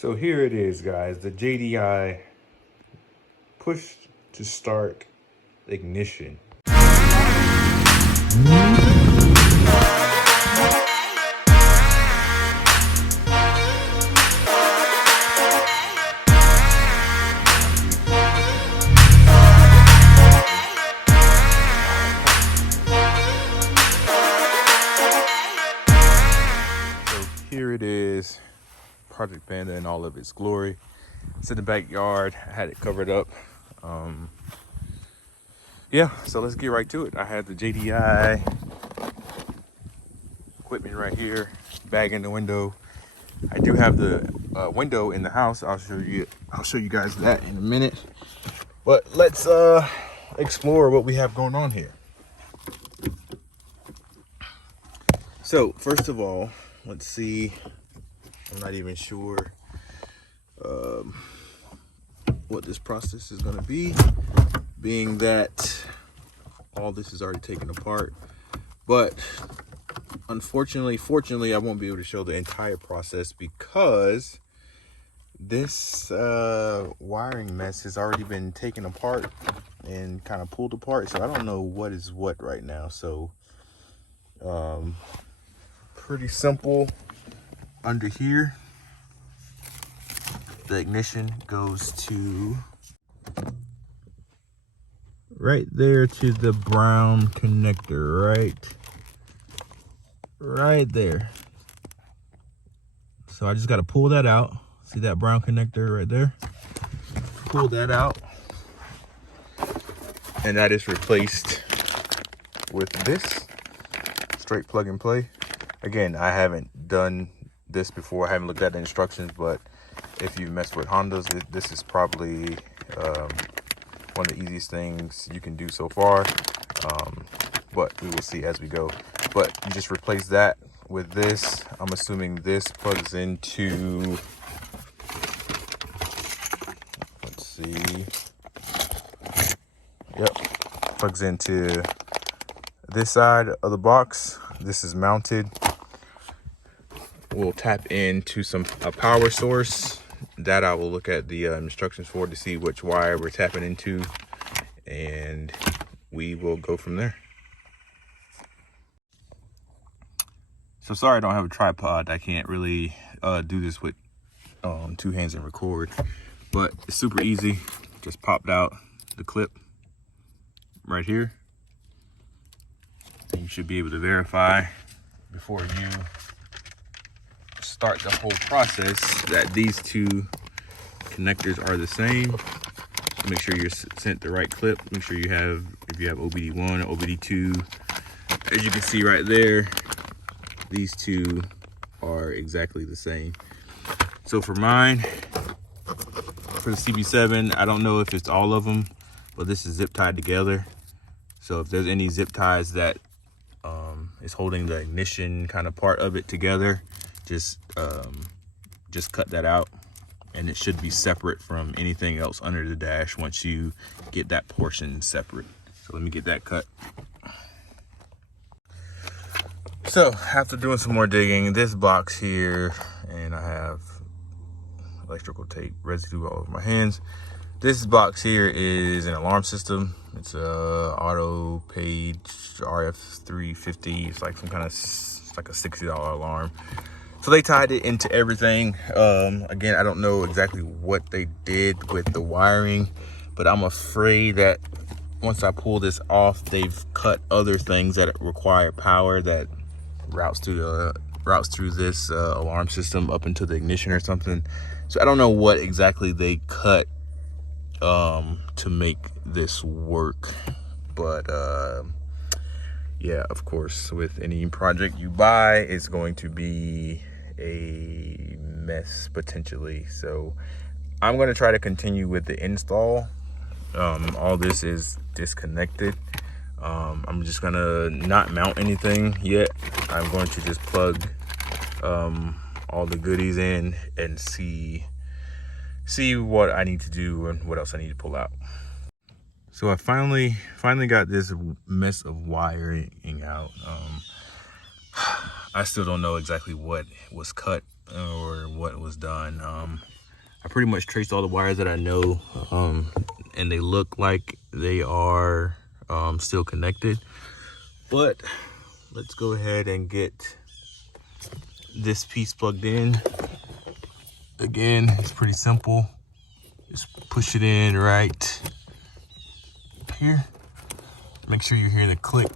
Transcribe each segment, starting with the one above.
So here it is, guys, the JDI push to start ignition. Here it is, Project Panda in all of its glory. It's in the backyard. I had it covered up. Yeah, so let's get right to it. I had the JDI equipment right here, bag in the window. I do have the window in the house. I'll show you guys that in a minute. But let's explore what we have going on here. So first of all, let's see. I'm not even sure what this process is going to be, being that all this is already taken apart. But fortunately, I won't be able to show the entire process because this wiring mess has already been taken apart and kind of pulled apart. So I don't know what is what right now. So pretty simple. Under here, the ignition goes to right there to the brown connector, right there. So I just got to pull that out. See that brown connector right there? Pull that out, and that is replaced with this straight plug and play. Again, I haven't done this before. I haven't looked at the instructions, but if you mess with Hondas, this is probably one of the easiest things you can do so far, but we will see as we go. But you just replace that with this. I'm assuming this plugs into, let's see, yep, plugs into this side of the box. This is mounted. We'll tap into a power source that I will look at the instructions for to see which wire we're tapping into, and we will go from there. So sorry I don't have a tripod. I can't really do this with two hands and record, but it's super easy. Just popped out the clip right here. You should be able to verify before you start the whole process that these two connectors are the same. Make sure you're sent the right clip. Make sure you have, if you have OBD1 or OBD2, as you can see right there, these two are exactly the same. So for mine, for the CB7, I don't know if it's all of them, but this is zip tied together. So if there's any zip ties that is holding the ignition kind of part of it together, just cut that out, and it should be separate from anything else under the dash once you get that portion separate. So let me get that cut. So after doing some more digging, this box here, and I have electrical tape residue all over my hands. This box here is an alarm system. It's a auto page RF350. It's like some kind of, it's like a $60 alarm. So they tied it into everything. Again, I don't know exactly what they did with the wiring, but I'm afraid that once I pull this off, they've cut other things that require power that routes through this alarm system up into the ignition or something. So I don't know what exactly they cut to make this work, but yeah, of course, with any project you buy, it's going to be a mess potentially. So I'm going to try to continue with the install. All this is disconnected. I'm just gonna not mount anything yet. I'm going to just plug all the goodies in and see what I need to do and what else I need to pull out. So I finally got this mess of wiring out. I still don't know exactly what was cut or what was done. I pretty much traced all the wires that I know, and they look like they are still connected. But let's go ahead and get this piece plugged in. Again, it's pretty simple. Just push it in right here. Make sure you hear the click.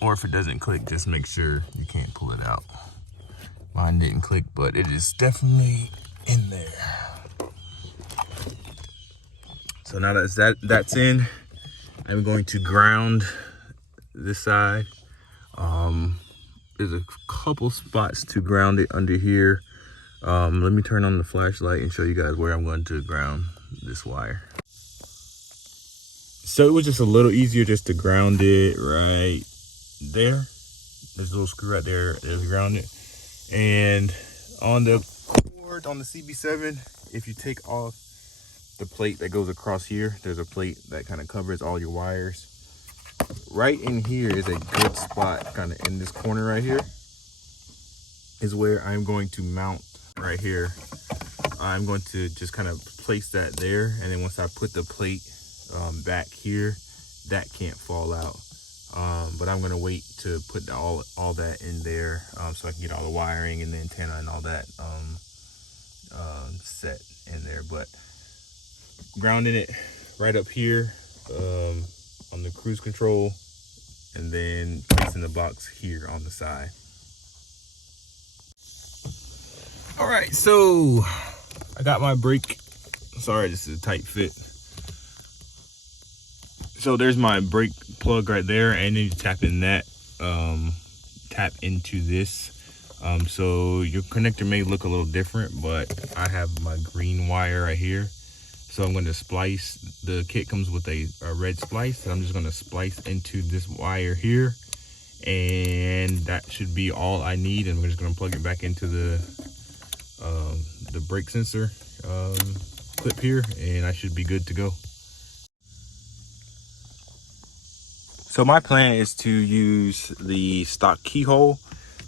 Or if it doesn't click, just make sure you can't pull it out. Mine didn't click, but it is definitely in there. So now that's in, I'm going to ground this side. There's a couple spots to ground it under here. Let me turn on the flashlight and show you guys where I'm going to ground this wire. So it was just a little easier just to ground it right there. There's a little screw right there, there's grounded. And on the cord, on the CB7, if you take off the plate that goes across here, there's a plate that kind of covers all your wires. Right in here is a good spot, kind of in this corner right here, is where I'm going to mount right here. I'm going to just kind of place that there, and then once I put the plate back here, that can't fall out. But I'm gonna wait to put all that in there so I can get all the wiring and the antenna and all that set in there. But grounding it right up here on the cruise control, and then placing the box here on the side. All right, so I got my brake. Sorry, this is a tight fit. So there's my brake plug right there, and then you tap in that, tap into this. So your connector may look a little different, but I have my green wire right here. So I'm going to splice, the kit comes with a red splice, and I'm just going to splice into this wire here, and that should be all I need. And we're just going to plug it back into the brake sensor clip here, and I should be good to go. So my plan is to use the stock keyhole.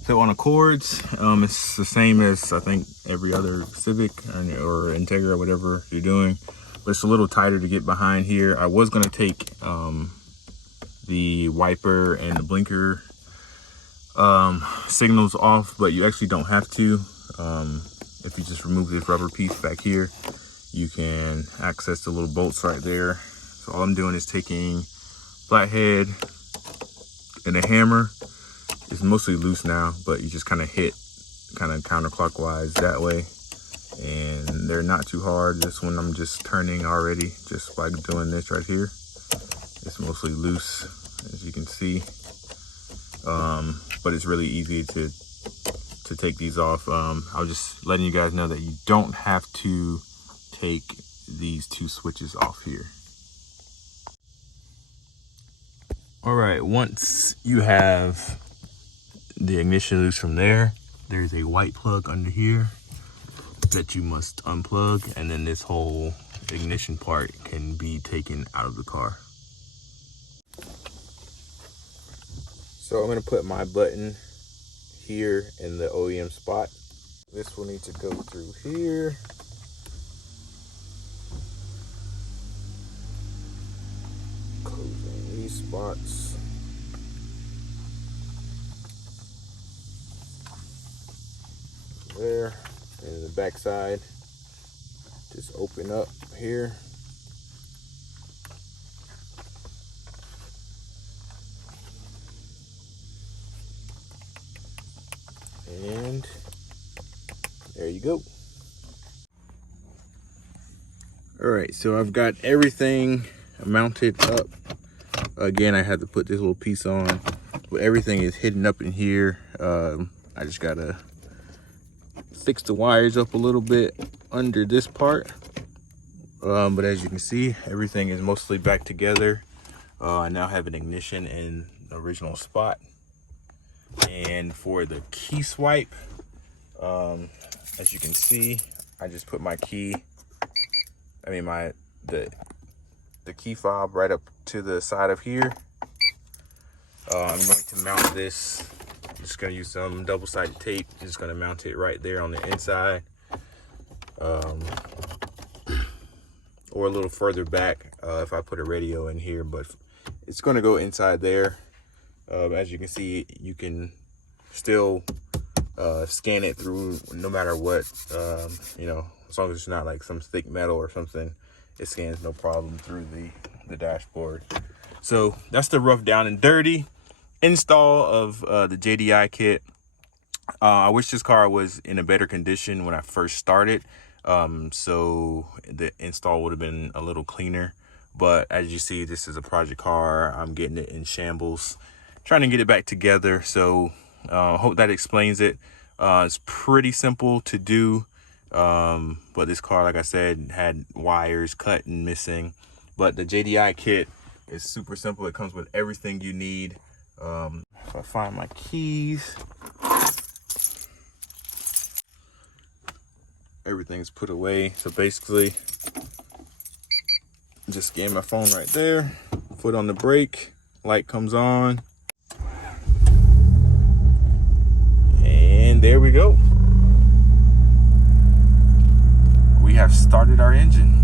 So on Accords, it's the same as I think every other Civic or Integra, whatever you're doing, but it's a little tighter to get behind here. I was gonna take the wiper and the blinker signals off, but you actually don't have to. If you just remove this rubber piece back here, you can access the little bolts right there. So all I'm doing is taking flathead and a hammer. It's mostly loose now, but you just kind of hit kind of counterclockwise that way, and they're not too hard. This one I'm just turning already just by doing this right here. It's mostly loose, as you can see, but it's really easy to take these off. I was just letting you guys know that you don't have to take these two switches off here. All right, once you have the ignition loose from there, there's a white plug under here that you must unplug, and then this whole ignition part can be taken out of the car. So I'm gonna put my button here in the OEM spot. This will need to go through here. Closing these spots. There, and the back side, just open up here. And there you go. All right, so I've got everything mounted up. Again, I had to put this little piece on, but everything is hidden up in here. I just gotta fix the wires up a little bit under this part. But as you can see, everything is mostly back together. I now have an ignition in the original spot. And for the key swipe, as you can see, I just put my key, the key fob right up to the side of here. I'm going to mount this. I'm just going to use some double-sided tape. I'm just going to mount it right there on the inside. Or a little further back if I put a radio in here, but it's going to go inside there. As you can see, you can still scan it through no matter what, you know, as long as it's not like some thick metal or something, it scans no problem through the dashboard. So that's the rough down and dirty install of the JDI kit. I wish this car was in a better condition when I first started, so the install would have been a little cleaner. But as you see, this is a project car. I'm getting it in shambles, trying to get it back together. So hope that explains it. It's pretty simple to do, but this car, like I said, had wires cut and missing. But the JDI kit is super simple. It comes with everything you need. If I find my keys, everything's put away. So basically, just scan my phone right there, foot on the brake, light comes on, and there we go. We have started our engine.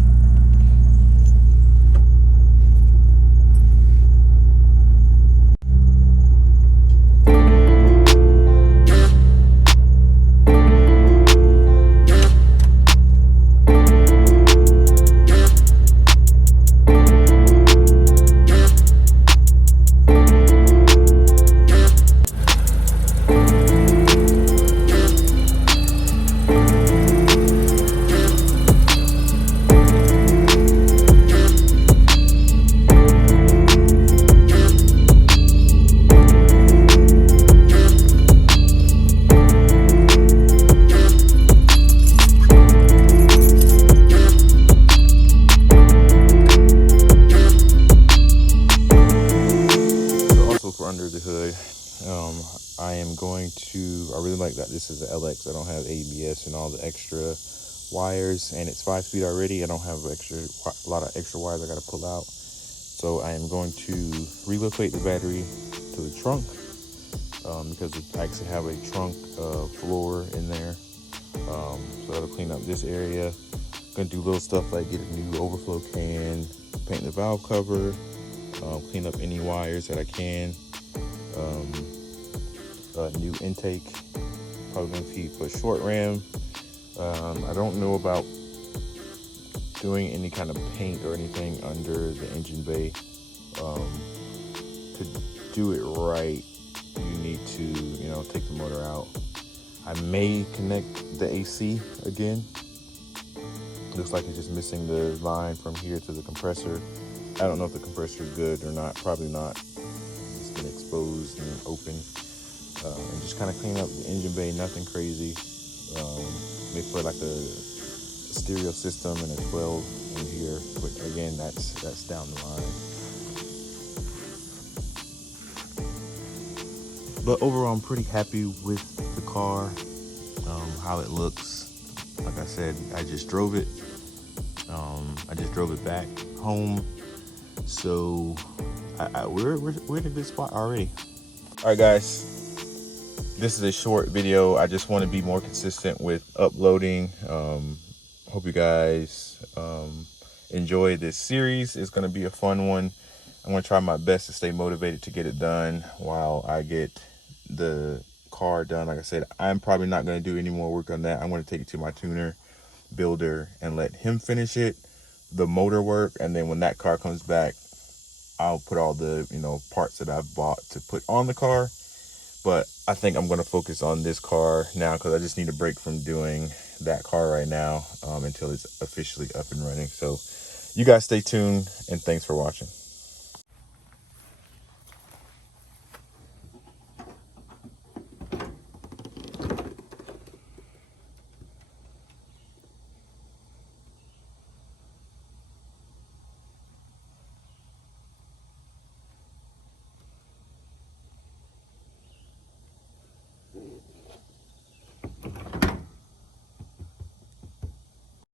Under the hood, I really like that this is the LX. I don't have ABS and all the extra wires, and it's 5-speed already. I don't have a lot of extra wires I got to pull out. So I am going to relocate the battery to the trunk, because I actually have a trunk floor in there. So that'll clean up this area. Gonna do little stuff like get a new overflow can, paint the valve cover, clean up any wires that I can. New intake, probably going to put short ram. I don't know about doing any kind of paint or anything under the engine bay. To do it right, you need to, you know, take the motor out. I may connect the AC again. Looks like it's just missing the line from here to the compressor. I don't know if the compressor is good or not. Probably not. It's been exposed and open. And just kind of clean up the engine bay, nothing crazy. May put like a stereo system and a 12 in here, but again, that's down the line. But overall, I'm pretty happy with the car, how it looks. Like I said, I just drove it. I just drove it back home, so we're in a good spot already. All right, guys. This is a short video. I just want to be more consistent with uploading. Hope you guys enjoy this series. It's going to be a fun one. I'm going to try my best to stay motivated to get it done while I get the car done. Like I said, I'm probably not going to do any more work on that. I'm going to take it to my tuner builder and let him finish it, the motor work, and then when that car comes back, I'll put all the, you know, parts that I've bought to put on the car. But I think I'm going to focus on this car now because I just need a break from doing that car right now until it's officially up and running. So you guys stay tuned, and thanks for watching.